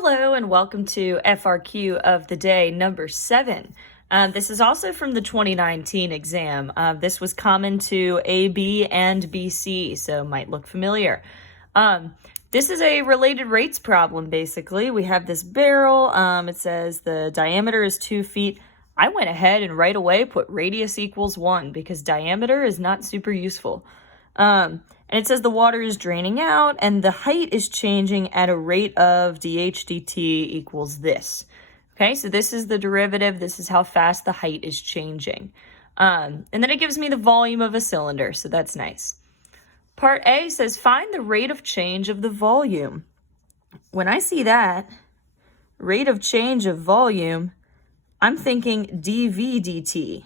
Hello and welcome to FRQ of the day number 7. This is also from the 2019 exam. This was common to AB and BC, so might look familiar. This is a related rates problem, basically. We have this barrel. It says the diameter is 2 feet. I went ahead and right away put radius equals 1 because diameter is not super useful. And it says the water is draining out and the height is changing at a rate of dH dt equals this. Okay, so this is the derivative. This is how fast the height is changing. And then it gives me the volume of a cylinder, so that's nice. Part A says find the rate of change of the volume. When I see that, rate of change of volume, I'm thinking dV dt.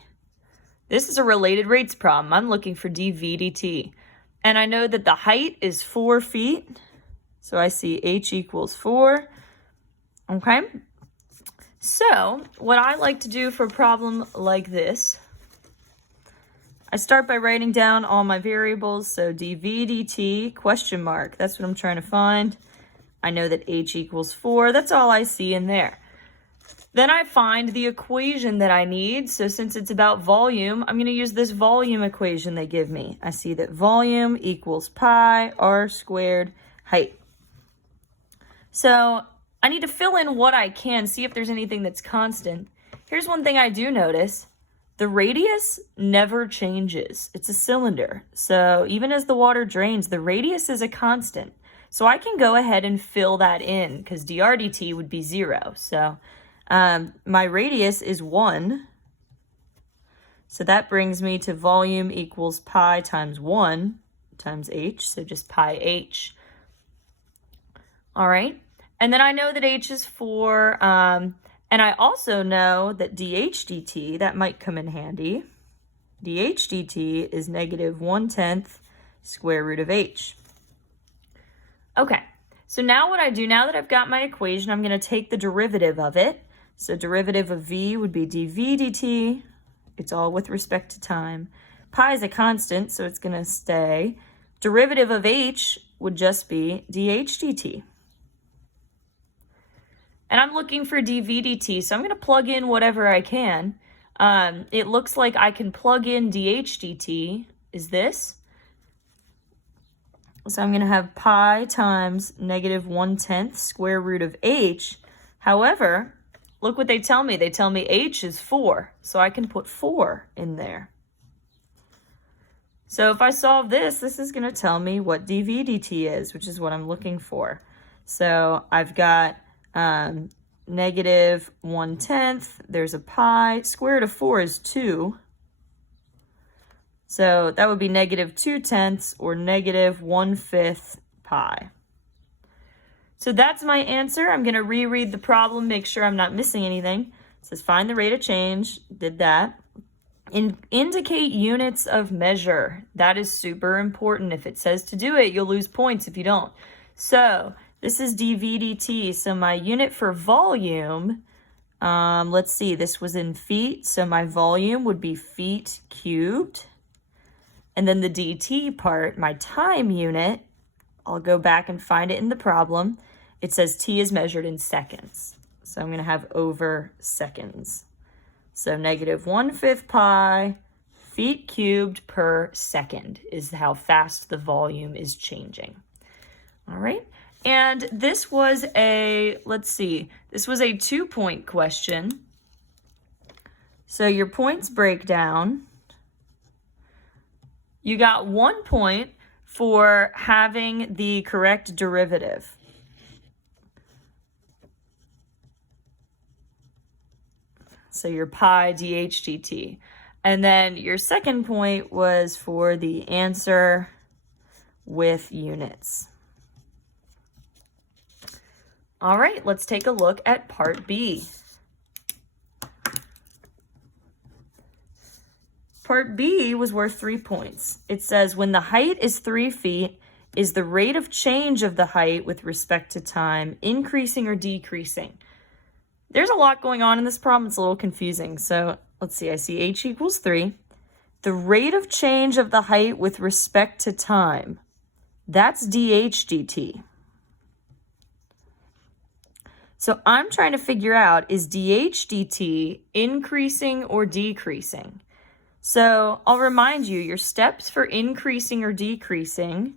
This is a related rates problem. I'm looking for dV dt. And I know that the height is 4 feet. So I see h equals 4. Okay. So what I like to do for a problem like this, I start by writing down all my variables. So dV dt question mark. That's what I'm trying to find. I know that h equals 4. That's all I see in there. Then I find the equation that I need. So since it's about volume, I'm going to use this volume equation they give me. I see that volume equals pi r squared height. So I need to fill in what I can, see if there's anything that's constant. Here's one thing I do notice. The radius never changes. It's a cylinder. So even as the water drains, the radius is a constant. So I can go ahead and fill that in because dr dt would be 0. So my radius is 1. So that brings me to volume equals pi times 1 times h. So just pi h. All right. And then I know that h is 4. And I also know that dH dt, that might come in handy. dH dt is negative 1/10 square root of h. Okay. So now what I do, now that I've got my equation, I'm going to take the derivative of it. So derivative of v would be dV dt. It's all with respect to time. Pi is a constant, so it's going to stay. Derivative of h would just be dH dt. And I'm looking for dV dt, so I'm going to plug in whatever I can. It looks like I can plug in dH dt, is this. So I'm going to have pi times negative 1/10 square root of h. However, look what they tell me. They tell me h is 4, so I can put 4 in there. So if I solve this, this is going to tell me what dV dt is, which is what I'm looking for. So I've got negative 1/10. There's a pi. Square root of 4 is 2. So that would be negative 2/10 or negative 1/5 pi. So that's my answer. I'm going to reread the problem, make sure I'm not missing anything. It says find the rate of change. Did that. Indicate units of measure. That is super important. If it says to do it, you'll lose points if you don't. So this is dV dt. So my unit for volume, let's see, this was in feet. So my volume would be feet cubed. And then the dt part, my time unit, I'll go back and find it in the problem. It says t is measured in seconds. So I'm going to have over seconds. So negative 1/5 pi feet cubed per second is how fast the volume is changing. All right. And this was a, let's see, this was a 2-point question. So your points break down. You got 1 point for having the correct derivative. So your pi dH dt. And then your second point was for the answer with units. All right, let's take a look at part B. Part B was worth 3 points. It says when the height is 3 feet, is the rate of change of the height with respect to time increasing or decreasing? There's a lot going on in this problem. It's a little confusing. So let's see. I see h equals 3. The rate of change of the height with respect to time, that's dH dt. So I'm trying to figure out, is dH dt increasing or decreasing? So I'll remind you, your steps for increasing or decreasing,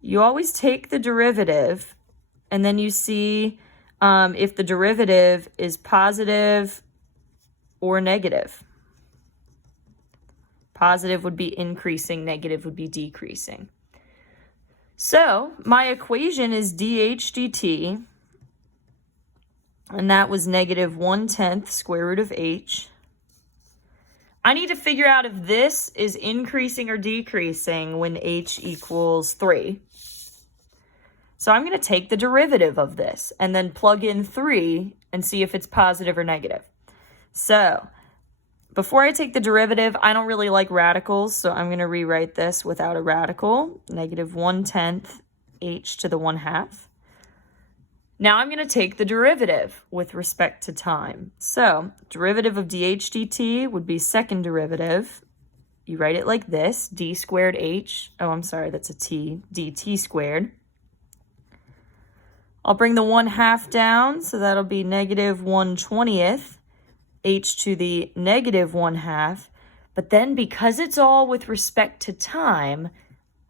you always take the derivative and then you see if the derivative is positive or negative. Positive would be increasing, negative would be decreasing. So my equation is dH dt, and that was negative 1/10 square root of h. I need to figure out if this is increasing or decreasing when h equals 3. So I'm going to take the derivative of this and then plug in 3 and see if it's positive or negative. So before I take the derivative, I don't really like radicals, so I'm going to rewrite this without a radical, negative 1/10 h to the 1/2. Now I'm going to take the derivative with respect to time. So derivative of dH dt would be second derivative. You write it like this, d squared h. Oh, I'm sorry, that's a t, dt squared. I'll bring the 1/2 down, so that'll be negative 1/20th h to the negative 1/2. But then because it's all with respect to time,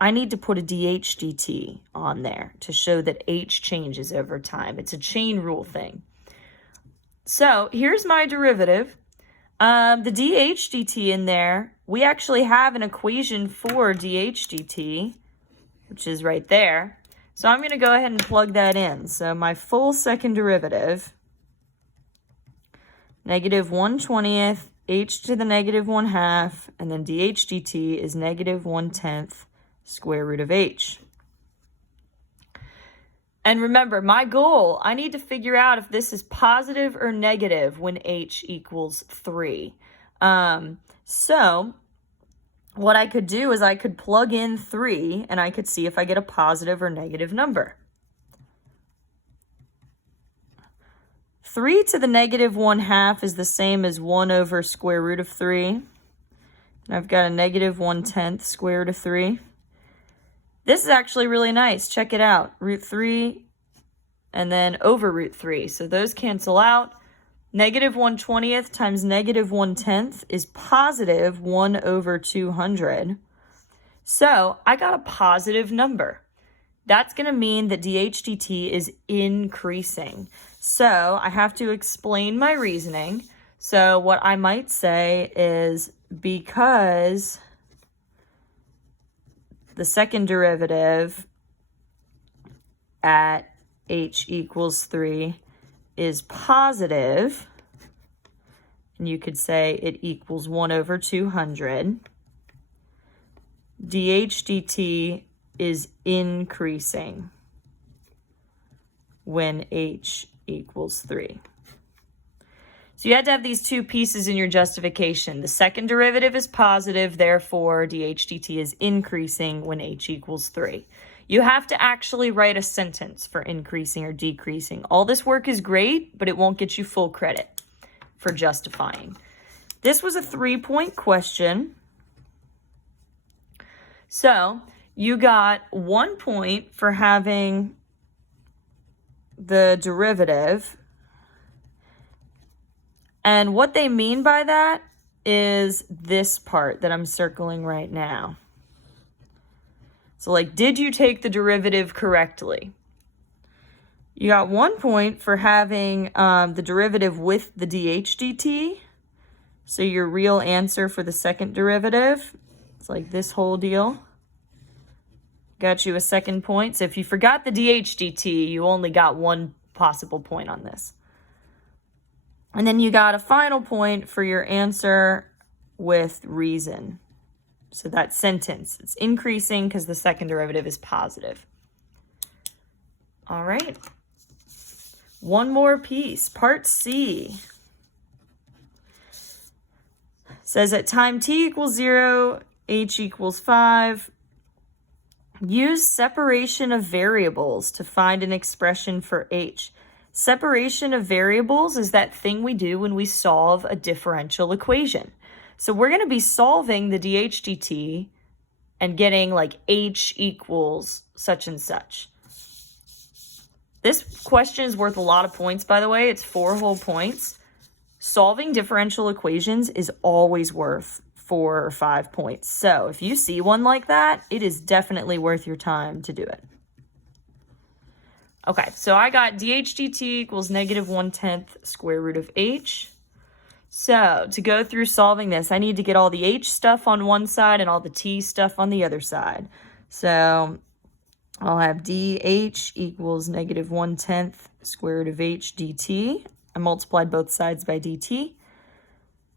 I need to put a dH dt on there to show that h changes over time. It's a chain rule thing. So here's my derivative. The dH dt in there, we actually have an equation for dH dt, which is right there. So I'm going to go ahead and plug that in. So my full second derivative, negative 1/20th h to the negative 1/2, and then dH dt is negative 1/10 square root of h. And remember, my goal, I need to figure out if this is positive or negative when h equals 3. So what I could do is I could plug in 3 and I could see if I get a positive or negative number. 3 to the negative 1/2 is the same as 1 over square root of 3. And I've got a negative 1/10 square root of 3. This is actually really nice. Check it out. Root 3 and then over root 3. So those cancel out. Negative 1/20th times negative 1/10 is positive 1 over 200. So I got a positive number. That's going to mean that dH dt is increasing. So I have to explain my reasoning. So what I might say is because the second derivative at h equals 3 is positive, and you could say it equals 1 over 200, dH dt is increasing when h equals 3. So you had to have these two pieces in your justification. The second derivative is positive, therefore dH dt is increasing when h equals 3. You have to actually write a sentence for increasing or decreasing. All this work is great, but it won't get you full credit for justifying. This was a 3-point question. So you got 1 point for having the derivative. And what they mean by that is this part that I'm circling right now. So like, did you take the derivative correctly? You got 1 point for having the derivative with the dH dt. So your real answer for the second derivative, it's like this whole deal. Got you a second point. So if you forgot the dH dt, you only got 1 possible point on this. And then you got a final point for your answer with reason. So that sentence, it's increasing because the second derivative is positive. All right. One more piece, part C. Says at time t equals 0, h equals 5, use separation of variables to find an expression for h. Separation of variables is that thing we do when we solve a differential equation. So we're going to be solving the dH dt and getting like h equals such and such. This question is worth a lot of points, by the way. It's 4 whole points. Solving differential equations is always worth 4 or 5 points. So if you see one like that, it is definitely worth your time to do it. Okay, so I got dH dt equals -1/10 square root of h. So to go through solving this, I need to get all the h stuff on one side and all the t stuff on the other side. So I'll have dH equals -1/10 square root of h dt. I multiplied both sides by dt.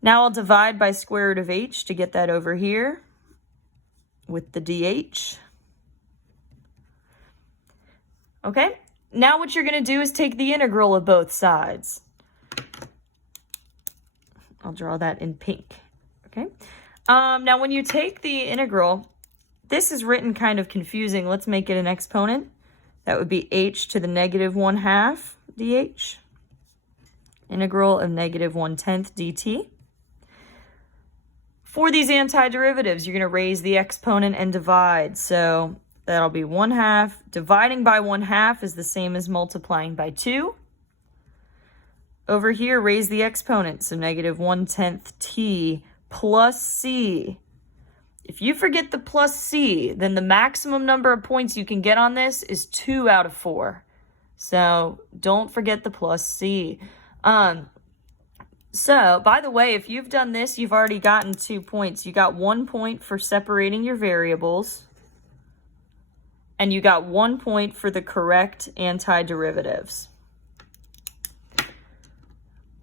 Now I'll divide by square root of h to get that over here with the dH. Okay, now what you're going to do is take the integral of both sides. I'll draw that in pink. Okay. Now when you take the integral, this is written kind of confusing. Let's make it an exponent. That would be h to the -1/2 dH. Integral of -1/10 dt. For these antiderivatives, you're going to raise the exponent and divide. So that'll be 1/2. Dividing by 1/2 is the same as multiplying by 2. Over here, raise the exponent, so -1/10 t plus c. If you forget the plus c, then the maximum number of points you can get on this is 2 out of 4. So don't forget the plus c. So, by the way, if you've done this, you've already gotten 2 points. You got 1 point for separating your variables, and you got 1 point for the correct antiderivatives.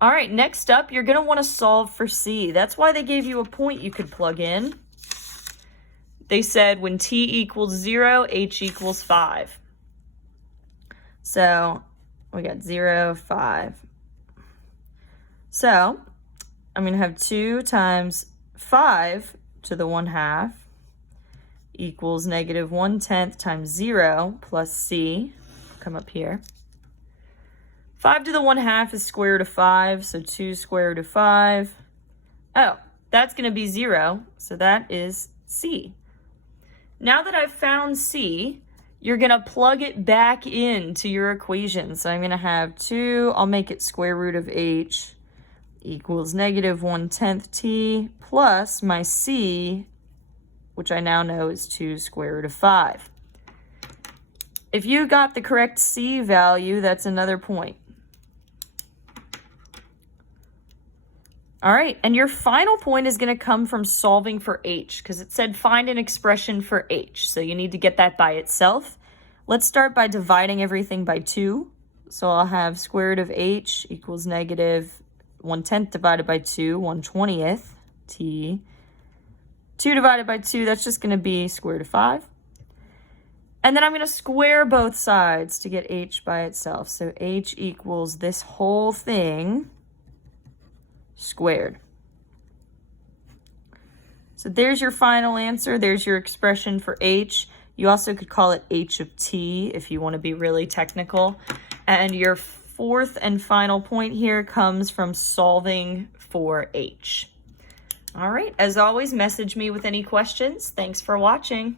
All right, next up, you're going to want to solve for c. That's why they gave you a point you could plug in. They said when t equals 0, h equals 5. So we got 0, 5. So I'm going to have 2 times 5 to the 1/2 equals -1/10 times 0 plus c. Come up here. 5 to the 1/2 is square root of 5, so 2 square root of 5. Oh, that's going to be 0, so that is c. Now that I've found c, you're going to plug it back into your equation. So I'm going to have 2, I'll make it square root of h equals -1/10 t plus my c, which I now know is 2 square root of 5. If you got the correct c value, that's another point. All right, and your final point is going to come from solving for h, because it said find an expression for h, so you need to get that by itself. Let's start by dividing everything by 2. So I'll have square root of h equals -1/10 divided by 2, 1/20th t. 2 divided by 2, that's just going to be square root of 5. And then I'm going to square both sides to get h by itself. So h equals this whole thing squared. So there's your final answer. There's your expression for h. You also could call it h of t if you want to be really technical. And your fourth and final point here comes from solving for h. All right, as always, message me with any questions. Thanks for watching.